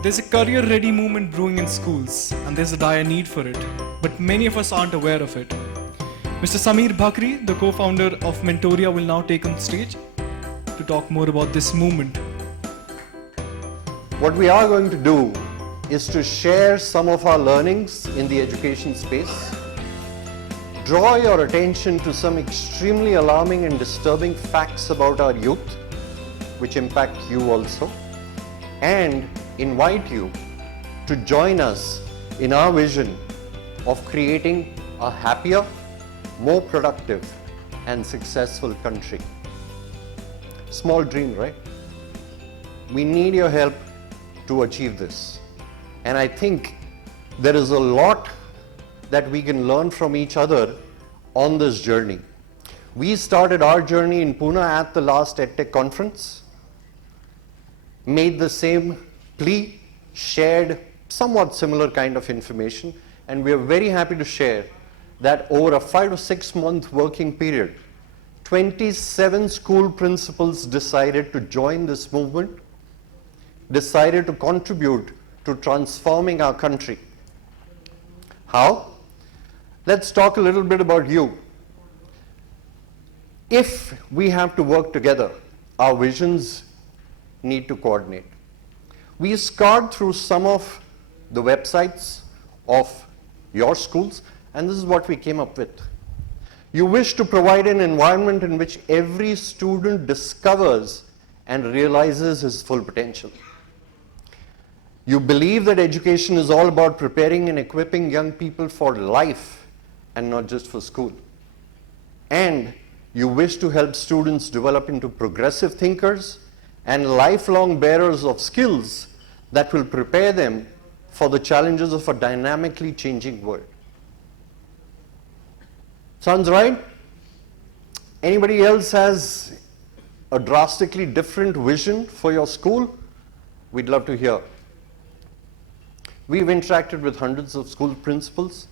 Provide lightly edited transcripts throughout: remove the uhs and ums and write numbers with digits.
There's a career-ready movement brewing in schools, and there's a dire need for it, but many of us aren't aware of it. Mr. BHAKHRI, the co-founder of Mentoria, will now take on stage to talk more about this movement. What we are going to do is to share some of our learnings in the education space, draw your attention to some extremely alarming and disturbing facts about our youth, which impact you also, and invite you to join us in our vision of creating a happier, more productive and successful country. Small dream, right? We need your help to achieve this. And I think there is a lot that we can learn from each other on this journey. We started our journey in Pune at the last EdTech conference, made the same plea, shared somewhat similar kind of information, and we are very happy to share that over a 5 to 6 month working period, 27 school principals decided to join this movement, decided to contribute to transforming our country. How? Let's talk a little bit about you. If we have to work together, our visions need to coordinate. We scoured through some of the websites of your schools, and this is what we came up with. You wish to provide an environment in which every student discovers and realizes his full potential. You believe that education is all about preparing and equipping young people for life and not just for school. And you wish to help students develop into progressive thinkers and lifelong bearers of skills that will prepare them for the challenges of a dynamically changing world. Sounds right? Anybody else has a drastically different vision for your school? We'd love to hear. We've interacted with hundreds of school principals,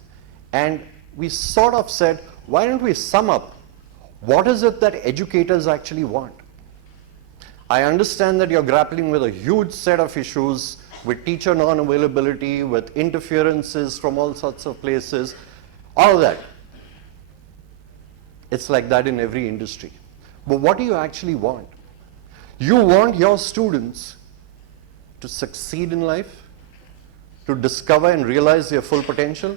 and we sort of said, why don't we sum up what is it that educators actually want? I understand that you're grappling with a huge set of issues with teacher non-availability, with interferences from all sorts of places, all of that. It's like that in every industry. But what do you actually want? You want your students to succeed in life, to discover and realize their full potential,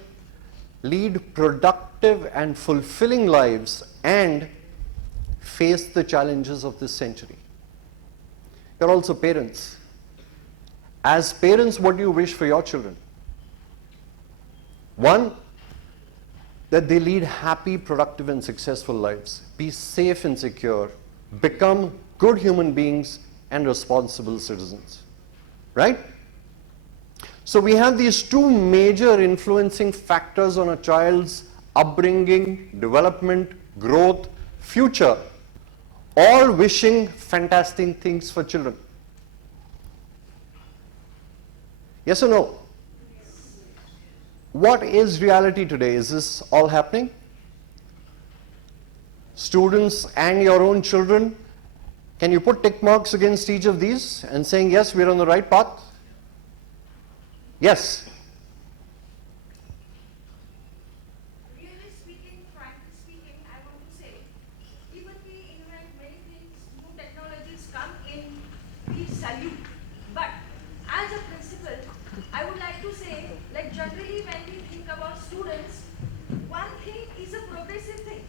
lead productive and fulfilling lives, and face the challenges of this century. You're also parents. As parents, what do you wish for your children? One, that they lead happy, productive, and successful lives, be safe and secure, become good human beings and responsible citizens, right? So we have these two major influencing factors on a child's upbringing, development, growth, future, all wishing fantastic things for children. Yes or no? What is reality today? Is this all happening? Students and your own children, can you put tick marks against each of these and saying, yes, we're on the right path? Yes. Really speaking, frankly speaking, I want to say, even we invent many things, new technologies come in, we salute. But as a principal, I would like to say, like generally when we think about students, one thing is a progressive thing.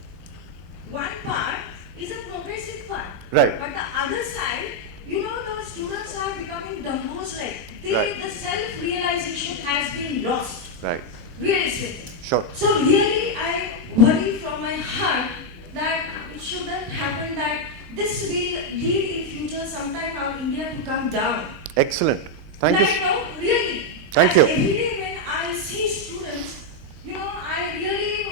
One part is a progressive part. Right. But the other side, you know, the students are becoming the most like, Right. the self-realization has been lost. Right. Really speaking. Sure. So really I worry from my heart that it shouldn't happen that this will lead in future sometime our India to come down. Excellent. Thank you. Right now, really. Thank you. Every day when I see students, you know, I really,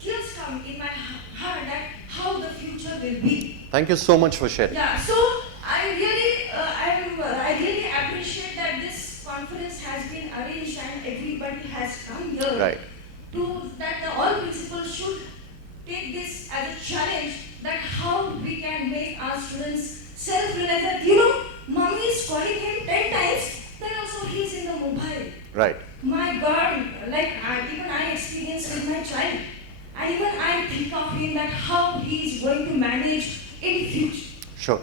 tears come in my heart that how the future will be. Thank you so much for sharing. Yeah, so I really appreciate that this conference has been arranged and everybody has come here. Right. All principals should take this as a challenge that how we can make our students self-realize that, you know, mommy is calling him 10 times, then also he is Right. My God, like even I experience with my child, and even I think of him that how he is going to manage in future. Sure.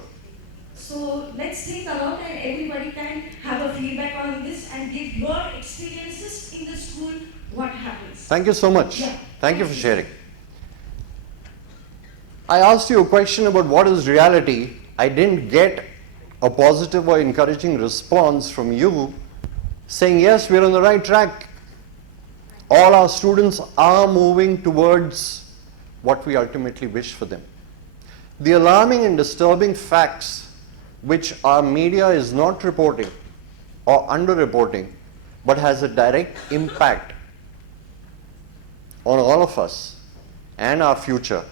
So let's think about, and everybody can have a feedback on this and give your experiences in the school, what happens. Thank you so much. Yeah. Thank you for sharing. I asked you a question about what is reality. I didn't get a positive or encouraging response from you saying, yes, we're on the right track. All our students are moving towards what we ultimately wish for them. The alarming and disturbing facts which our media is not reporting or underreporting, but has a direct impact on all of us and our future.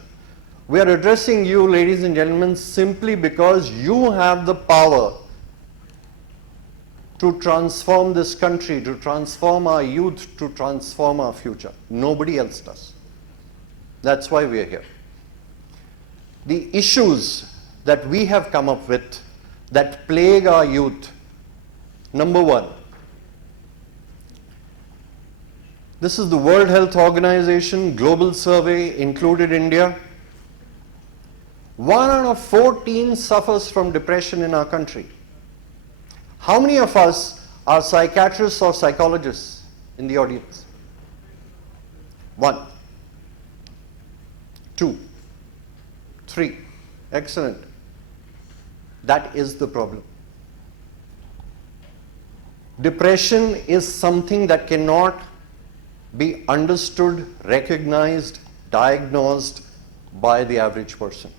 We are addressing you, ladies and gentlemen, simply because you have the power to transform this country, to transform our youth, to transform our future. Nobody else does. That's why we are here. The issues that we have come up with that plague our youth, number one, this is the World Health Organization global survey, included India. 1 out of 14 suffers from depression in our country. How many of us are psychiatrists or psychologists in the audience? 1, 2, 3. Excellent. That is the problem. Depression is something that cannot be understood, recognized, diagnosed by the average person.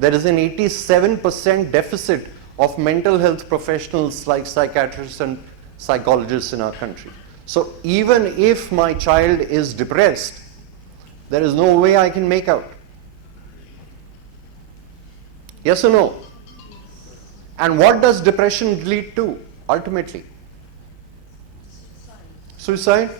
There is an 87% deficit of mental health professionals like psychiatrists and psychologists in our country. So even if my child is depressed, there is no way I can make out. Yes or no? And what does depression lead to ultimately? Suicide?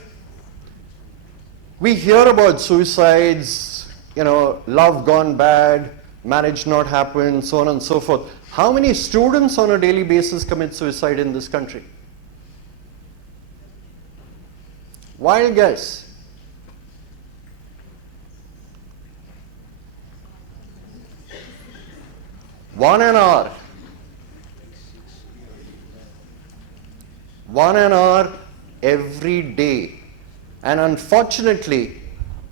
We hear about suicides, love gone bad, marriage not happen, so on and so forth. How many students on a daily basis commit suicide in this country? Wild guess. One an hour every day. And unfortunately,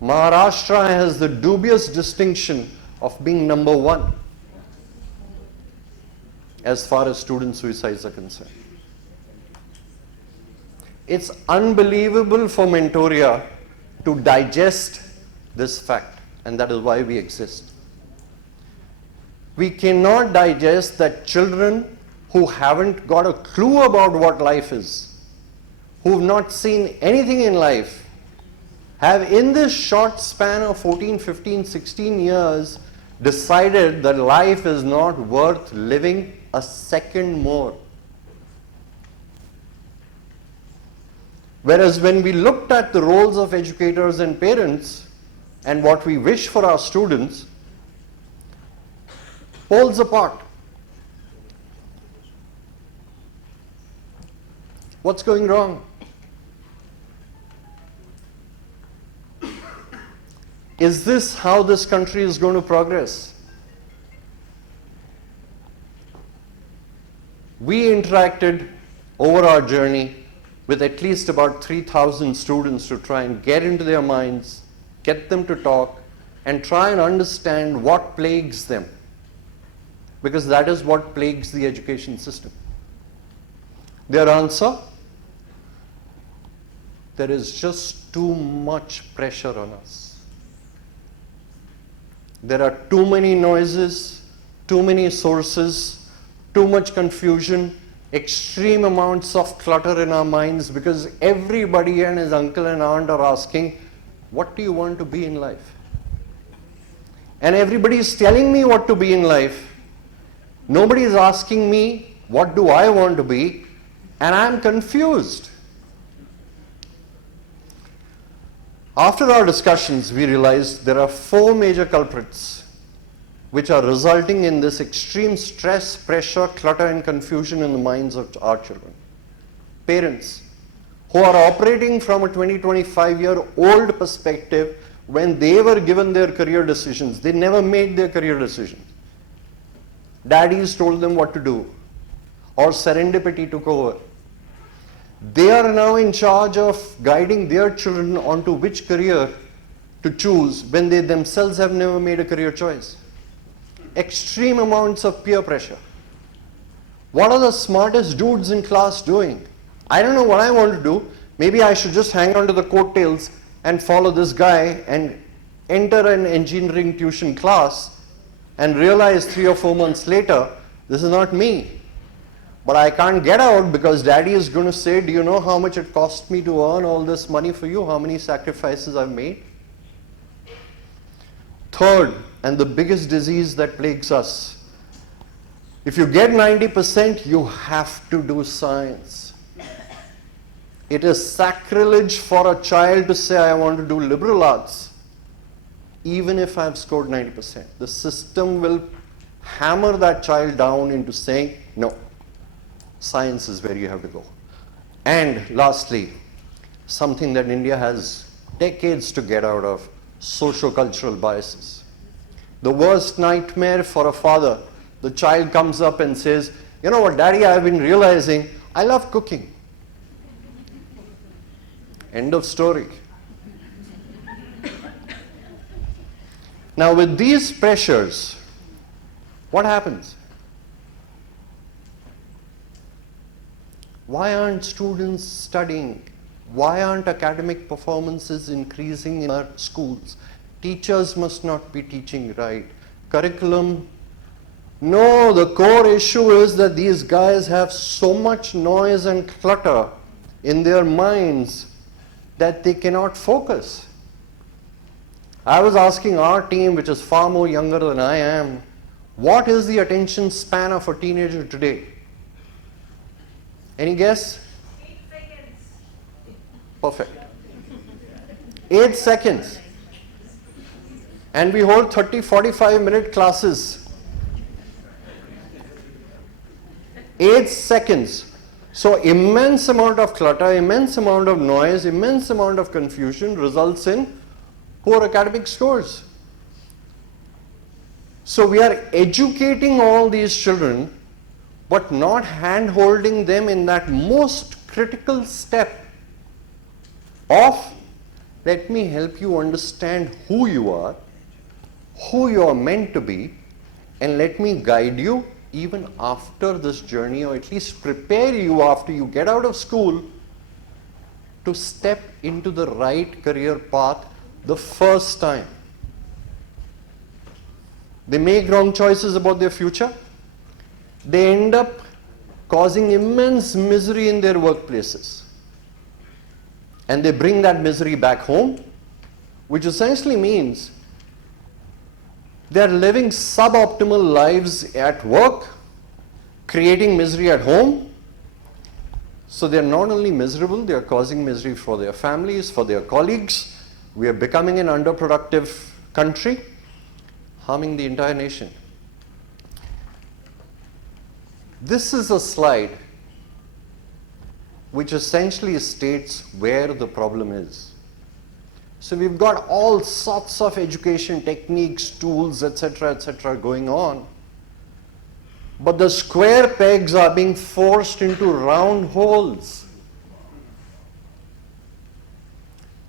Maharashtra has the dubious distinction of being number 1 as far as student suicides are concerned. It's unbelievable for Mentoria to digest this fact, and that is why we exist. We cannot digest that children who haven't got a clue about what life is, who have not seen anything in life, have in this short span of 14, 15, 16 years decided that life is not worth living a second more. Whereas when we looked at the roles of educators and parents and what we wish for our students, poles apart. What's going wrong? Is this how this country is going to progress? We interacted over our journey with at least about 3,000 students to try and get into their minds, get them to talk, and try and understand what plagues them. Because that is what plagues the education system. Their answer? There is just too much pressure on us. There are too many noises, too many sources, too much confusion, extreme amounts of clutter in our minds because everybody and his uncle and aunt are asking, what do you want to be in life? And everybody is telling me what to be in life. Nobody is asking me, what do I want to be? And I'm confused. After our discussions, we realized there are 4 major culprits which are resulting in this extreme stress, pressure, clutter, and confusion in the minds of our children. Parents who are operating from a 20-25-year-old perspective when they were given their career decisions. They never made their career decisions. Daddies told them what to do, or serendipity took over. They are now in charge of guiding their children onto which career to choose when they themselves have never made a career choice. Extreme amounts of peer pressure. What are the smartest dudes in class doing? I don't know what I want to do. Maybe I should just hang on to the coattails and follow this guy and enter an engineering tuition class and realize 3 or 4 months later, this is not me. But I can't get out because daddy is going to say, do you know how much it cost me to earn all this money for you? How many sacrifices I've made? Third, and the biggest disease that plagues us, if you get 90%, you have to do science. It is sacrilege for a child to say, I want to do liberal arts, even if I've scored 90%. The system will hammer that child down into saying, no, science is where you have to go. And lastly, something that India has decades to get out of, socio-cultural biases. The worst nightmare for a father, the child comes up and says, you know what, daddy, I've been realizing I love cooking. End of story. Now with these pressures, what happens? Why aren't students studying? Why aren't academic performances increasing in our schools? Teachers must not be teaching right. Curriculum. No, the core issue is that these guys have so much noise and clutter in their minds that they cannot focus. I was asking our team, which is far more younger than I am, what is the attention span of a teenager today? Any guess? 8 seconds. Perfect. 8 seconds. And we hold 30-45-minute classes. 8 seconds. So immense amount of clutter, immense amount of noise, immense amount of confusion results in poor academic scores. So we are educating all these children, but not hand-holding them in that most critical step of, let me help you understand who you are meant to be, and let me guide you even after this journey, or at least prepare you after you get out of school to step into the right career path the first time. They make wrong choices about their future. They end up causing immense misery in their workplaces. And they bring that misery back home, which essentially means they're living suboptimal lives at work, creating misery at home. So they're not only miserable, they're causing misery for their families, for their colleagues. We are becoming an underproductive country, harming the entire nation. This is a slide which essentially states where the problem is. So we've got all sorts of education techniques, tools, etc., going on. But the square pegs are being forced into round holes.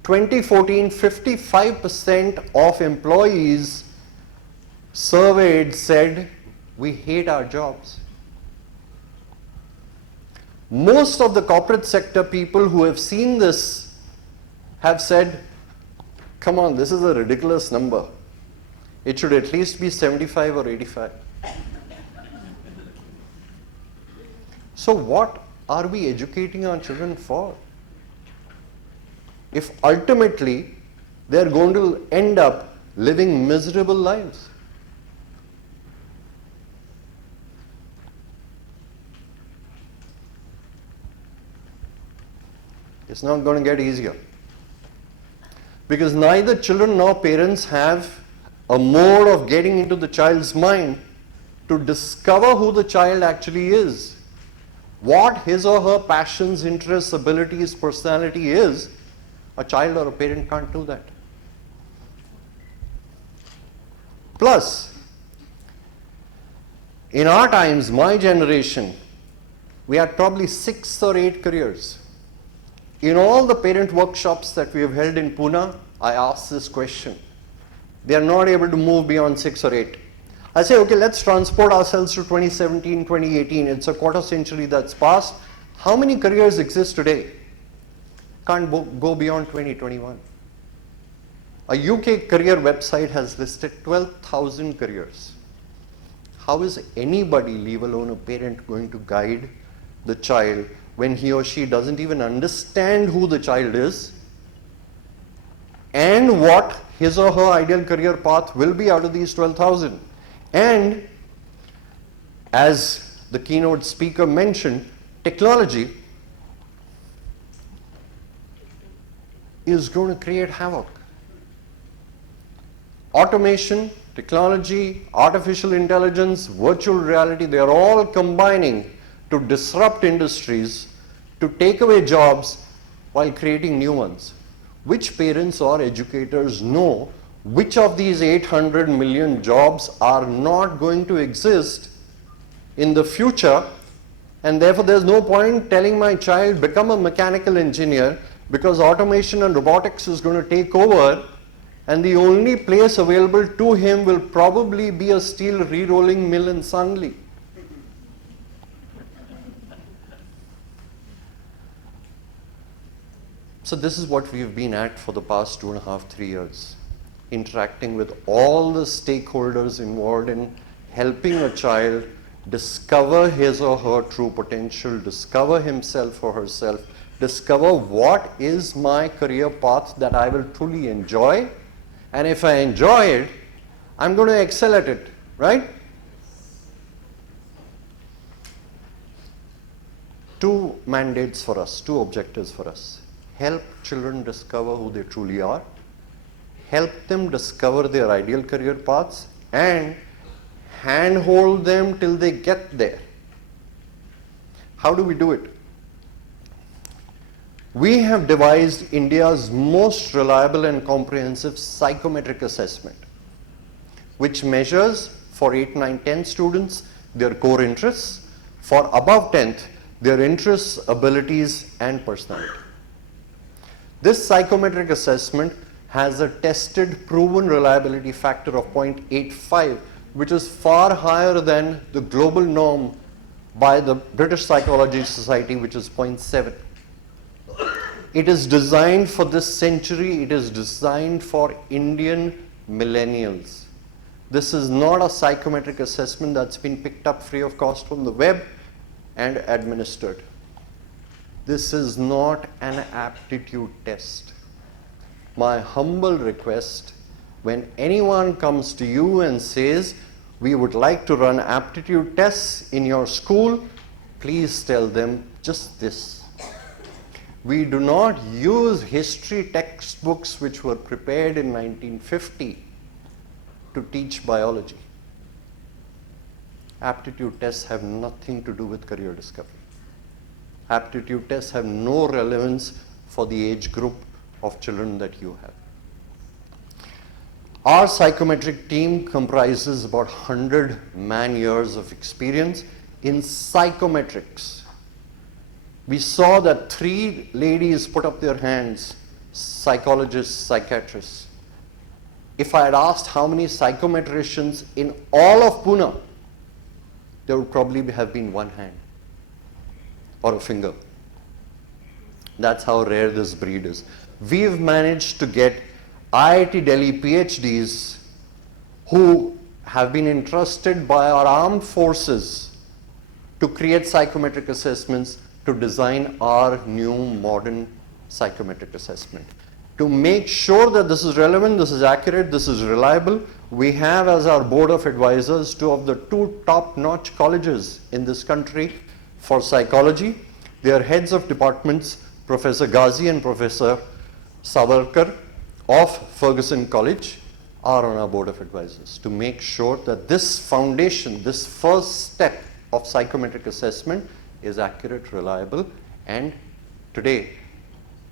2014, 55% of employees surveyed said, we hate our jobs. Most of the corporate sector people who have seen this have said, come on, this is a ridiculous number. It should at least be 75 or 85. So what are we educating our children for? If ultimately they're going to end up living miserable lives. It's not going to get easier. Because neither children nor parents have a mode of getting into the child's mind to discover who the child actually is. what his or her passions, interests, abilities, personality is, a child or a parent can't do that. Plus, in our times, my generation, we had probably 6 or 8 careers. In all the parent workshops that we have held in Pune, I asked this question. They are not able to move beyond 6 or 8. I say, okay, let's transport ourselves to 2017, 2018. It's a quarter century that's passed. How many careers exist today? Can't go beyond 2021. A UK career website has listed 12,000 careers. How is anybody, leave alone a parent, going to guide the child when he or she doesn't even understand who the child is and what his or her ideal career path will be out of these 12,000? And as the keynote speaker mentioned, technology is going to create havoc. Automation, technology, artificial intelligence, virtual reality, they are all combining to disrupt industries, to take away jobs while creating new ones. Which parents or educators know which of these 800 million jobs are not going to exist in the future, and therefore there's no point telling my child become a mechanical engineer because automation and robotics is going to take over, and the only place available to him will probably be a steel re-rolling mill in Sangli. So this is what we've been at for the past 2.5, 3 years, interacting with all the stakeholders involved in helping a child discover his or her true potential, discover himself or herself, discover what is my career path that I will truly enjoy, and if I enjoy it, I'm going to excel at it, right? 2 mandates for us, 2 objectives for us. Help children discover who they truly are, help them discover their ideal career paths, and handhold them till they get there. How do we do it? We have devised India's most reliable and comprehensive psychometric assessment, which measures for 8, 9, 10 students their core interests, for above 10th their interests, abilities, and personality. This psychometric assessment has a tested, proven reliability factor of 0.85, which is far higher than the global norm by the British Psychology Society, which is 0.7. It is designed for this century. It is designed for Indian millennials. This is not a psychometric assessment that's been picked up free of cost from the web and administered. This is not an aptitude test. My humble request, when anyone comes to you and says, we would like to run aptitude tests in your school, please tell them just this. We do not use history textbooks which were prepared in 1950 to teach biology. Aptitude tests have nothing to do with career discovery. Aptitude tests have no relevance for the age group of children that you have. Our psychometric team comprises about 100 man-years of experience in psychometrics. We saw that 3 ladies put up their hands, psychologists, psychiatrists. If I had asked how many psychometricians in all of Pune, there would probably have been 1 hand or a finger. That's how rare this breed is. We've managed to get IIT Delhi PhDs who have been entrusted by our armed forces to create psychometric assessments to design our new modern psychometric assessment. To make sure that this is relevant, this is accurate, this is reliable, we have as our board of advisors 2 of the 2 top-notch colleges in this country for psychology. They are heads of departments, Professor Ghazi and Professor Savarkar of Ferguson College are on our board of advisors to make sure that this foundation, this first step of psychometric assessment is accurate, reliable, and today,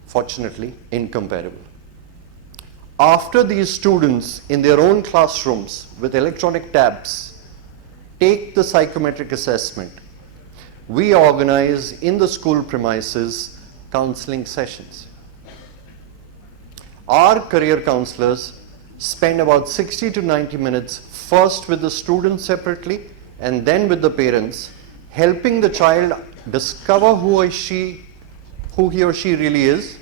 fortunately, incomparable. After these students in their own classrooms with electronic tabs take the psychometric assessment, we organize in the school premises counseling sessions. Our career counselors spend about 60 to 90 minutes first with the students separately and then with the parents, helping the child discover who he or she really is,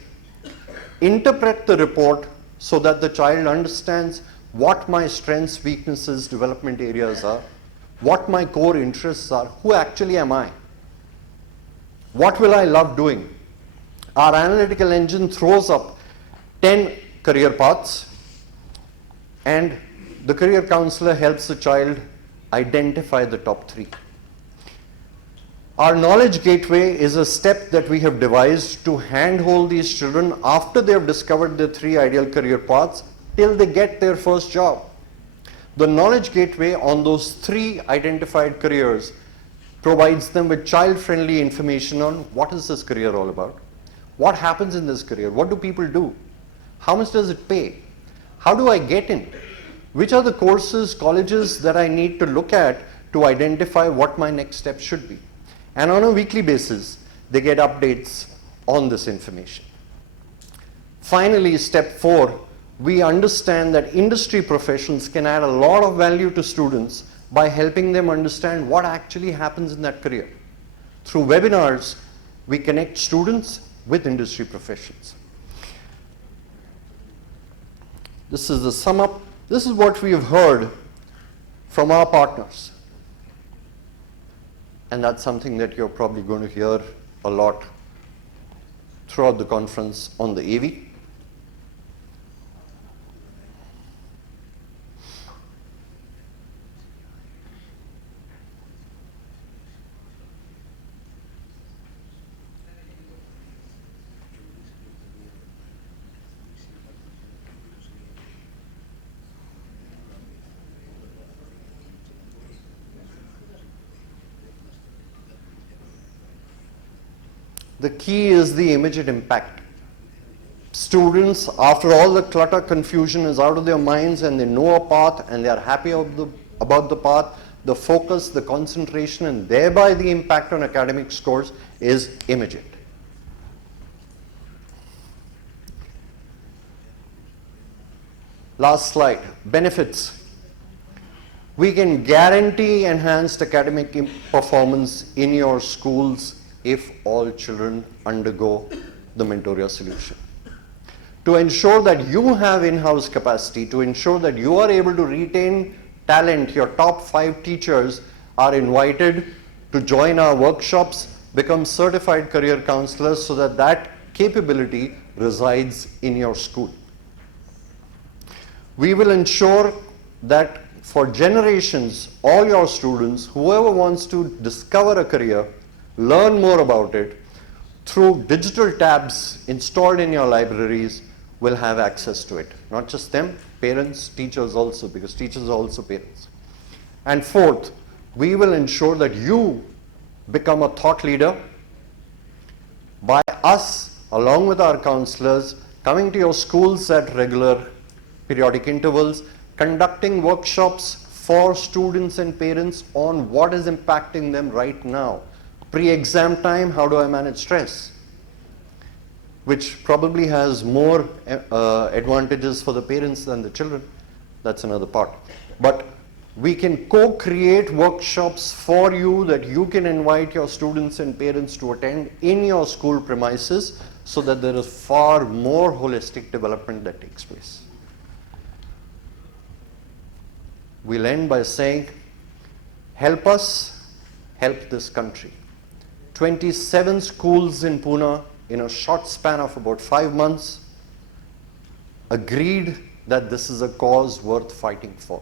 interpret the report so that the child understands what my strengths, weaknesses, development areas are, what my core interests are, who actually am I, what will I love doing. Our analytical engine throws up 10 career paths, and the career counselor helps the child identify the top 3. Our knowledge gateway is a step that we have devised to handhold these children after they have discovered their 3 ideal career paths till they get their first job. The knowledge gateway on those 3 identified careers provides them with child-friendly information on what is this career all about, what happens in this career, what do people do, how much does it pay, how do I get in, which are the courses, colleges that I need to look at to identify what my next step should be. And on a weekly basis, they get updates on this information. Finally, step 4, we understand that industry professions can add a lot of value to students by helping them understand what actually happens in that career. Through webinars, we connect students with industry professions. This is the sum up. This is what we have heard from our partners. And that's something that you're probably going to hear a lot throughout the conference on the AV. The key is the immediate impact. Students, after all the clutter, confusion is out of their minds and they know a path and they are happy about the path, the focus, the concentration, and thereby the impact on academic scores is immediate. Last slide, benefits. We can guarantee enhanced academic performance in your schools if all children undergo the Mentoria solution. To ensure that you have in-house capacity, to ensure that you are able to retain talent, your top 5 teachers are invited to join our workshops, become certified career counselors so that that capability resides in your school. We will ensure that for generations, all your students, whoever wants to discover a career, learn more about it, through digital tabs installed in your libraries, will have access to it. Not just them, parents, teachers also, because teachers are also parents. And fourth, we will ensure that you become a thought leader by us, along with our counselors, coming to your schools at regular periodic intervals, conducting workshops for students and parents on what is impacting them right now. Pre-exam time, how do I manage stress? Which probably has more advantages for the parents than the children. That's another part. But we can co-create workshops for you that you can invite your students and parents to attend in your school premises so that there is far more holistic development that takes place. We'll end by saying, help us, help this country. 27 schools in Pune in a short span of about 5 months agreed that this is a cause worth fighting for.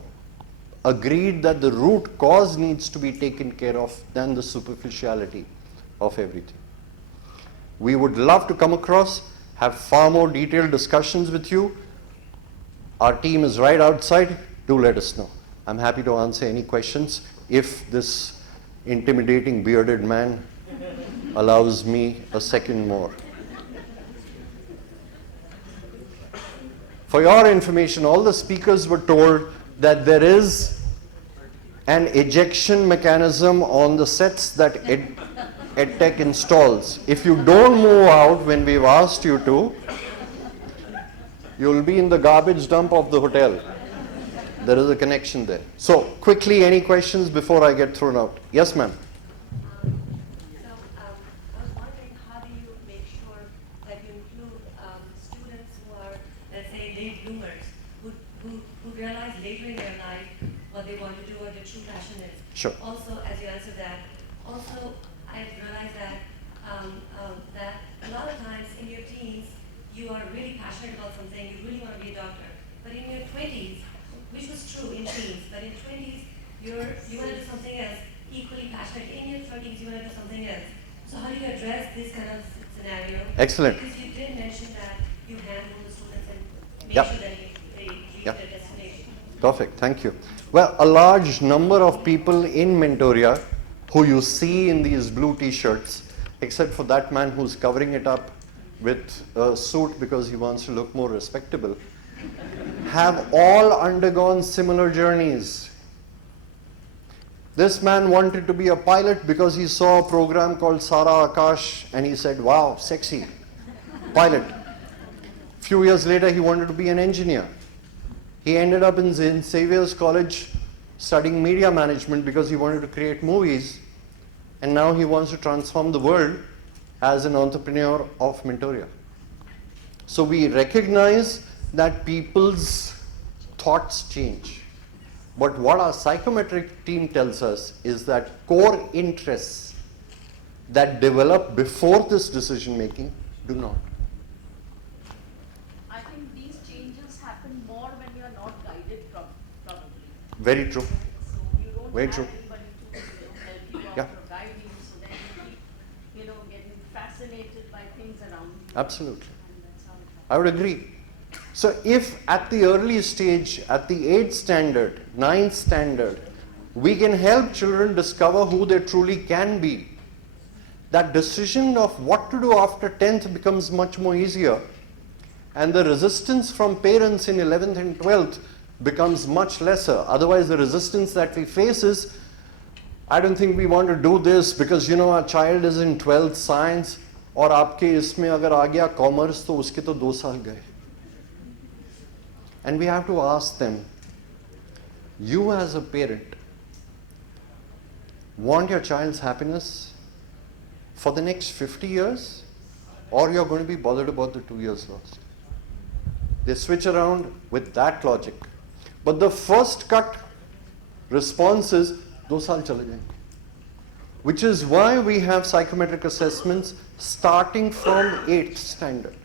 Agreed that the root cause needs to be taken care of than the superficiality of everything. We would love to come across, have far more detailed discussions with you. Our team is right outside. Do let us know. I'm happy to answer any questions if this intimidating bearded man allows me a second more. For your information, all the speakers were told that there is an ejection mechanism on the sets that EdTech installs. If you don't move out when we've asked you to, you'll be in the garbage dump of the hotel. There is a connection there. So, quickly, any questions before I get thrown out? Yes, ma'am. I was wondering, how do you make sure that you include students who are, let's say, late bloomers, who realize later in their life what they want to do, what their true passion is? Sure. Also, as you answer that, also, I've realized that that a lot of times in your teens, you are really passionate about something, you really want to be a doctor. But in your 20s, which was true in teens, but in 20s, you want to do something else, equally passionate. In your 30s, you want to do something else. So how do you address this kind of scenario? Excellent. Because you did mention that you handle the students and make Yep. sure that they reach Yep. their destination. Perfect, thank you. Well, a large number of people in Mentoria who you see in these blue t-shirts, except for that man who's covering it up with a suit because he wants to look more respectable, have all undergone similar journeys. This man wanted to be a pilot because he saw a program called Sara Akash and he said, wow, sexy, pilot. Few years later, he wanted to be an engineer. He ended up in St. Xavier's College studying media management because he wanted to create movies, and now he wants to transform the world as an entrepreneur of Mentoria. So we recognize that people's thoughts change. But what our psychometric team tells us is that core interests that develop before this decision making do not. I think these changes happen more when you are not guided probably. Very true. So you don't Very have true. anybody to help you out Yeah. or guide you, so then you keep, getting fascinated by things around you. Absolutely. And that's how it happens. I would agree. So if at the early stage, at the 8th standard, 9th standard, we can help children discover who they truly can be, that decision of what to do after 10th becomes much more easier, and the resistance from parents in 11th and 12th becomes much lesser. Otherwise, the resistance that we face is, I don't think we want to do this because our child is in 12th science और आपके इसमें अगर आ गया commerce तो उसके तो 2 साल गए. And we have to ask them, you as a parent want your child's happiness for the next 50 years, or you're going to be bothered about the 2 years lost? They switch around with that logic. But the first cut response is 2 saal chale jayenge. Which is why we have psychometric assessments starting from 8th standard.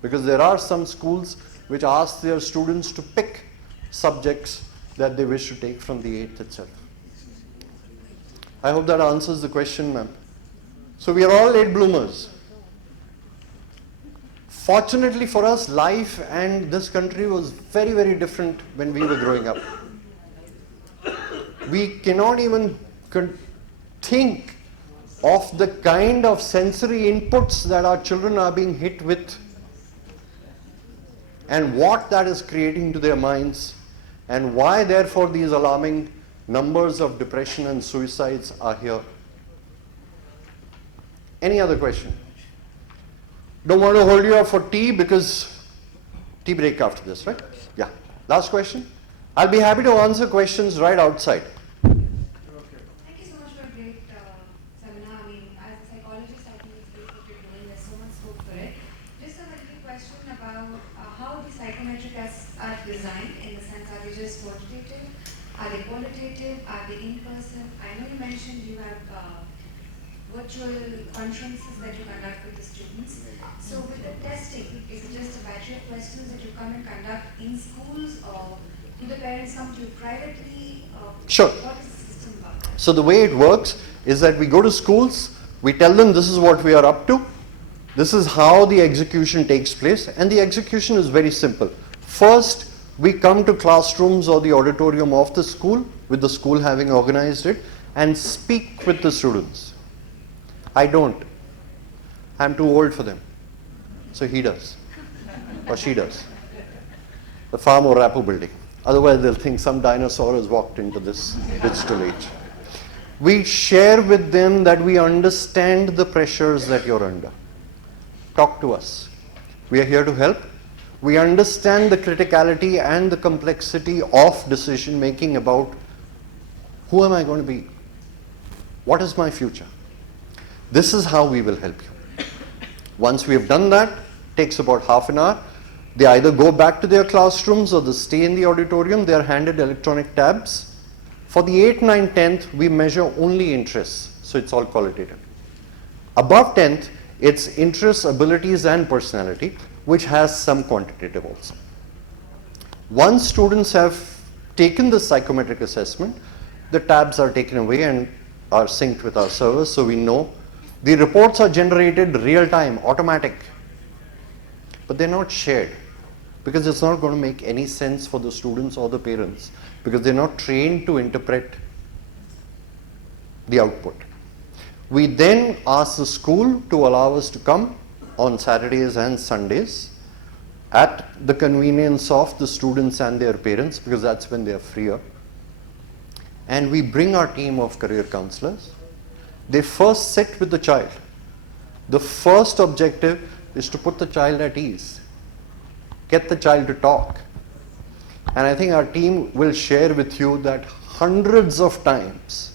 Because there are some schools which ask their students to pick subjects that they wish to take from the 8th itself. I hope that answers the question, ma'am. So we are all late bloomers. Fortunately for us, life and this country was very, very different when we were growing up. We cannot even think of the kind of sensory inputs that our children are being hit with and what that is creating to their minds, and why therefore these alarming numbers of depression and suicides are here. Any other question? Don't want to hold you up for tea because tea break after this, right? Yeah. Last question? I'll be happy to answer questions right outside. Thank you so much for a great seminar. I mean, as a psychologist, I think it's great what you're doing. There's so much scope for it. Just a little question about how the psychometric tests are designed, in the sense, are they just quantitative? Are they qualitative? Are they in-person? I know you mentioned you have virtual conferences that you conduct with the students. So with the testing, is it just a battery of questions that you come and conduct in schools, or do the parents come to you privately? Sure. What is the system about that? So the way it works is that we go to schools, we tell them this is what we are up to, this is how the execution takes place, and the execution is very simple. First, we come to classrooms or the auditorium of the school, with the school having organized it, and speak with the students. I don't. I'm too old for them. So he does. Or she does. The far more rapport building. Otherwise they'll think some dinosaur has walked into this digital age. We share with them that we understand the pressures that you're under. Talk to us. We are here to help. We understand the criticality and the complexity of decision making about who am I going to be? What is my future? This is how we will help you. Once we have done that, takes about half an hour. They either go back to their classrooms or they stay in the auditorium. They are handed electronic tabs. For the 8th, 9th, 10th, we measure only interests. So it's all qualitative. Above 10th, it's interests, abilities, and personality, which has some quantitative also. Once students have taken the psychometric assessment, the tabs are taken away and are synced with our servers, so we know. The reports are generated real time, automatic, but they're not shared because it's not going to make any sense for the students or the parents because they're not trained to interpret the output. We then ask the school to allow us to come on Saturdays and Sundays at the convenience of the students and their parents because that's when they're freer. And we bring our team of career counselors. They first sit with the child. The first objective is to put the child at ease, get the child to talk. And I think our team will share with you that hundreds of times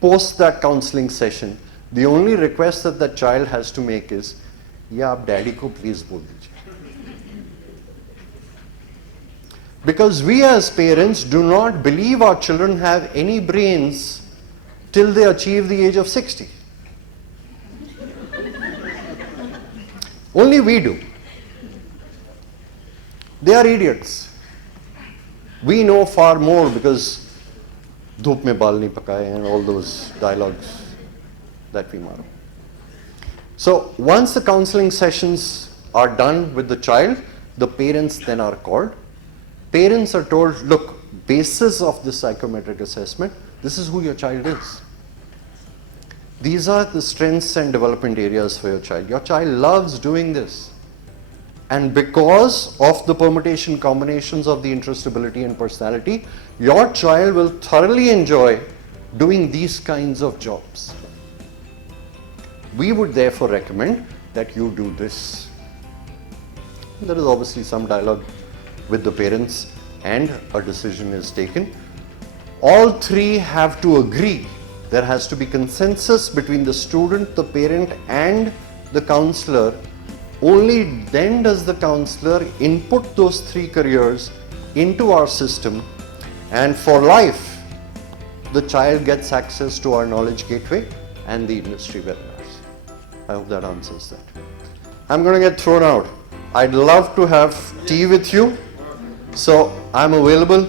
post that counseling session, the only request that the child has to make is, "Yeah, aap daddy ko please bol dijiye." Because we as parents do not believe our children have any brains till they achieve the age of 60. Only we do. They are idiots. We know far more because "Dhoop mein baal nahi pakaye" and all those dialogues that we maro. So once the counseling sessions are done with the child, the parents then are called. Parents are told, look, basis of the psychometric assessment, this is who your child is. These are the strengths and development areas for your child. Your child loves doing this. And because of the permutation combinations of the interest, ability, and personality, your child will thoroughly enjoy doing these kinds of jobs. We would therefore recommend that you do this. There is obviously some dialogue with the parents and a decision is taken. All three have to agree. There has to be consensus between the student, the parent, and the counselor. Only then does the counselor input those three careers into our system, and for life, the child gets access to our knowledge gateway and the industry webinars. I hope that answers that. I'm going to get thrown out. I'd love to have tea with you, so I'm available.